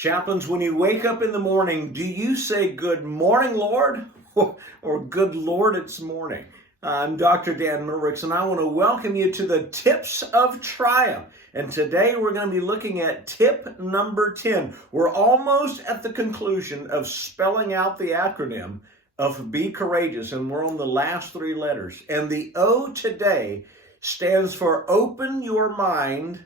Chaplains, when you wake up in the morning, do you say, "Good morning, Lord," or "Good Lord, it's morning"? I'm Dr. Dan Murwicks, and I want to welcome you to the Tips of Triumph. And today we're going to be looking at tip number 10. We're almost at the conclusion of spelling out the acronym of Be Courageous, and we're on the last three letters. And the O today stands for Open Your Mind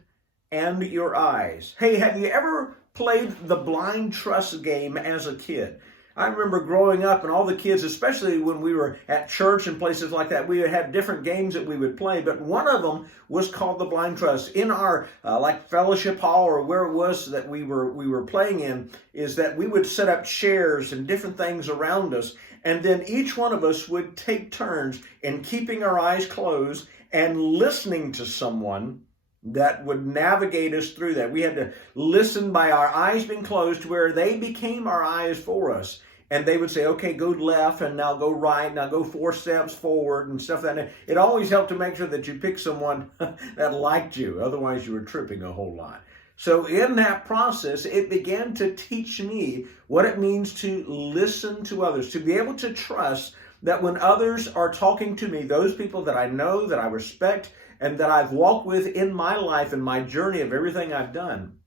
and Your Eyes. Hey, have you ever played the blind trust game as a kid? I remember growing up and all the kids, especially when we were at church and places like that, we would have different games that we would play, but one of them was called the blind trust. In our like fellowship hall or where it was that we were playing in, is that we would set up chairs and different things around us, and then each one of us would take turns in keeping our eyes closed and listening to someone that would navigate us through that. We had to listen by our eyes being closed to where they became our eyes for us. And they would say, okay, go left and now go right, now go 4 steps forward and stuff like that. It always helped to make sure that you picked someone that liked you. Otherwise, you were tripping a whole lot. So in that process, it began to teach me what it means to listen to others, to be able to trust that when others are talking to me, those people that I know, that I respect, and that I've walked with in my life and my journey of everything I've done,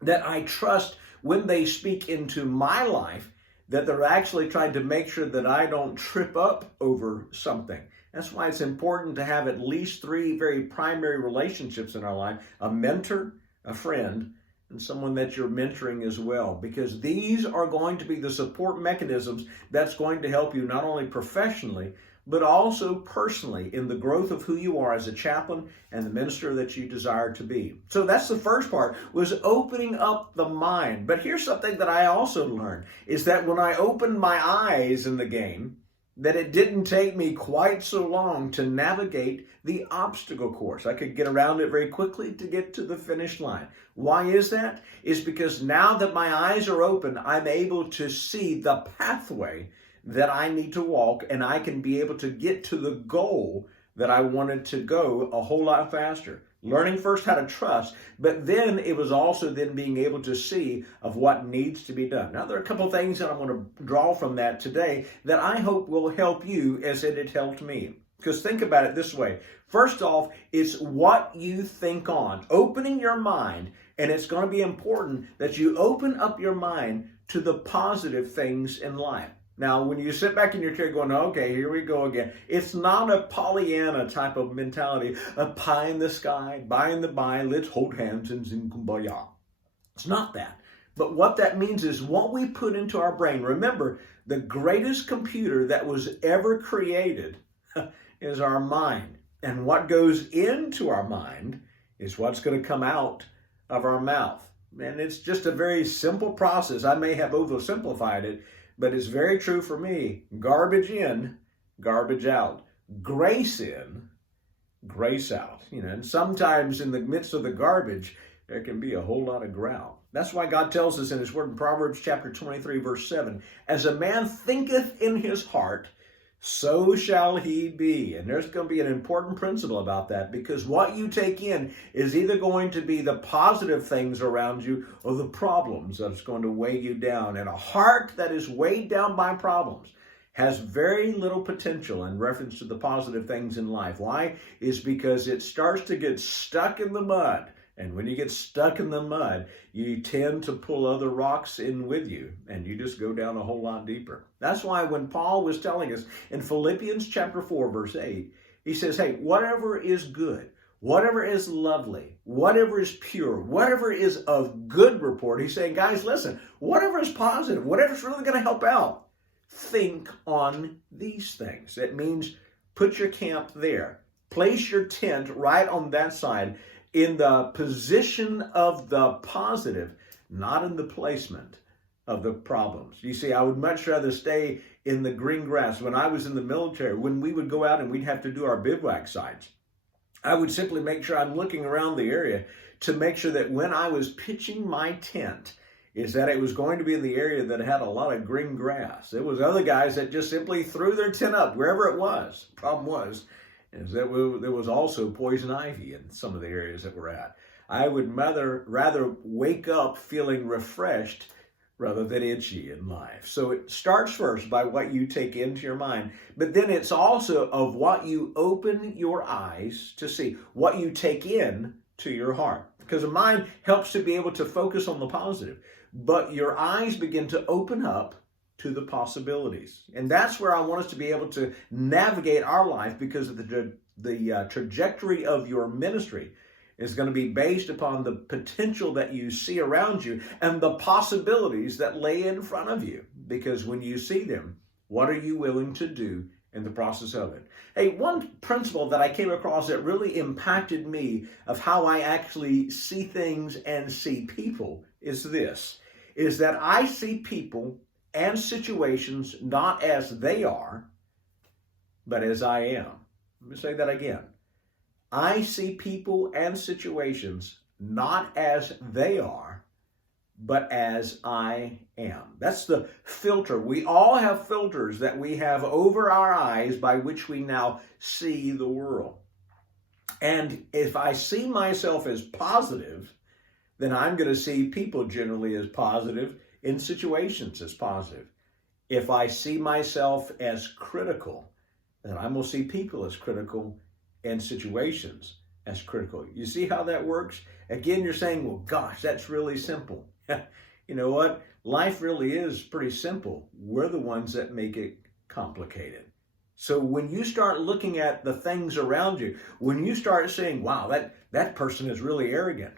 that I trust when they speak into my life, that they're actually trying to make sure that I don't trip up over something. That's why it's important to have at least 3 very primary relationships in our life: a mentor, a friend, and someone that you're mentoring as well, because these are going to be the support mechanisms that's going to help you not only professionally, but also personally in the growth of who you are as a chaplain and the minister that you desire to be. So that's the first part, was opening up the mind. But here's something that I also learned, is that when I opened my eyes in the game, that it didn't take me quite so long to navigate the obstacle course. I could get around it very quickly to get to the finish line. Why is that? It's because now that my eyes are open, I'm able to see the pathway that I need to walk, and I can be able to get to the goal that I wanted to go a whole lot faster. Learning first how to trust, but then it was also then being able to see of what needs to be done. Now, there are a couple of things that I want to draw from that today that I hope will help you as it had helped me. Because think about it this way. First off, it's what you think on. Opening your mind, and it's going to be important that you open up your mind to the positive things in life. Now, when you sit back in your chair going, okay, here we go again, it's not a Pollyanna type of mentality, a pie in the sky, by and the by, let's hold hands and sing kumbaya. It's not that. But what that means is what we put into our brain. Remember, the greatest computer that was ever created is our mind. And what goes into our mind is what's going to come out of our mouth. And it's just a very simple process. I may have oversimplified it, but it's very true for me. Garbage in, garbage out. Grace in, grace out. And sometimes in the midst of the garbage, there can be a whole lot of grout. That's why God tells us in His Word in Proverbs chapter 23, verse 7, as a man thinketh in his heart, so shall he be. And there's going to be an important principle about that, because what you take in is either going to be the positive things around you or the problems that's going to weigh you down. And a heart that is weighed down by problems has very little potential in reference to the positive things in life. Why? Is because it starts to get stuck in the mud. And when you get stuck in the mud, you tend to pull other rocks in with you, and you just go down a whole lot deeper. That's why when Paul was telling us in Philippians chapter 4, verse 8, he says, hey, whatever is good, whatever is lovely, whatever is pure, whatever is of good report, he's saying, guys, listen, whatever is positive, whatever's really going to help out, think on these things. That means put your camp there. Place your tent right on that side, in the position of the positive, not in the placement of the problems. You see, I would much rather stay in the green grass. When I was in the military, when we would go out and we'd have to do our bivouac sites, I would simply make sure I'm looking around the area to make sure that when I was pitching my tent, is that it was going to be in the area that had a lot of green grass. There was other guys that just simply threw their tent up wherever it was. Problem was, is that there was also poison ivy in some of the areas that we're at. I would rather wake up feeling refreshed rather than itchy in life. So it starts first by what you take into your mind, but then it's also of what you open your eyes to see, what you take in to your heart. Because the mind helps to be able to focus on the positive, but your eyes begin to open up to the possibilities. And that's where I want us to be able to navigate our life, because of the trajectory of your ministry is going to be based upon the potential that you see around you and the possibilities that lay in front of you. Because when you see them, what are you willing to do in the process of it? Hey, one principle that I came across that really impacted me of how I actually see things and see people is this, is that I see people and situations not as they are, but as I am. Let me say that again. I see people and situations not as they are, but as I am. That's the filter. We all have filters that we have over our eyes by which we now see the world. And if I see myself as positive, then I'm going to see people generally as positive, in situations as positive. If I see myself as critical, then I'm going to see people as critical and situations as critical. You see how that works? Again, you're saying, well, gosh, that's really simple. You know what? Life really is pretty simple. We're the ones that make it complicated. So when you start looking at the things around you, when you start saying, wow, that person is really arrogant,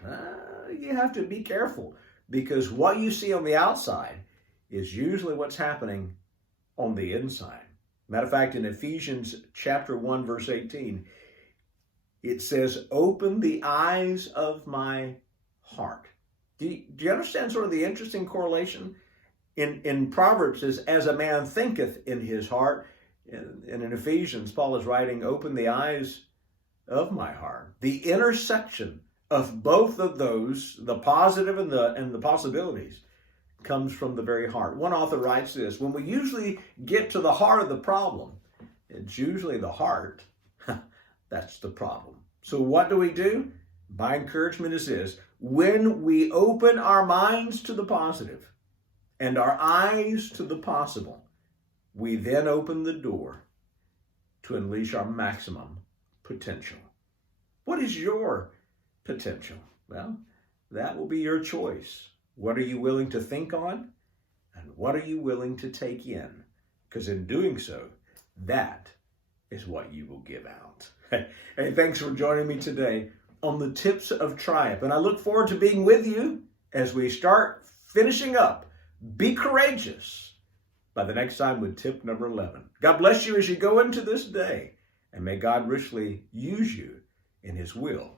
you have to be careful, because what you see on the outside is usually what's happening on the inside. Matter of fact, in Ephesians chapter 1, verse 18, it says, open the eyes of my heart. Do you understand sort of the interesting correlation? In Proverbs, it says, as a man thinketh in his heart. And in Ephesians, Paul is writing, open the eyes of my heart. The intersection of both of those, the positive and the possibilities, comes from the very heart. One author writes this, when we usually get to the heart of the problem, it's usually the heart that's the problem. So what do? My encouragement is this: when we open our minds to the positive and our eyes to the possible, we then open the door to unleash our maximum potential. What is your potential? Well, that will be your choice. What are you willing to think on? And what are you willing to take in? Because in doing so, that is what you will give out. Hey, thanks for joining me today on the Tips of Triumph. And I look forward to being with you as we start finishing up Be Courageous by the next time with tip number 11. God bless you as you go into this day, and may God richly use you in his will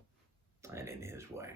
and in his way.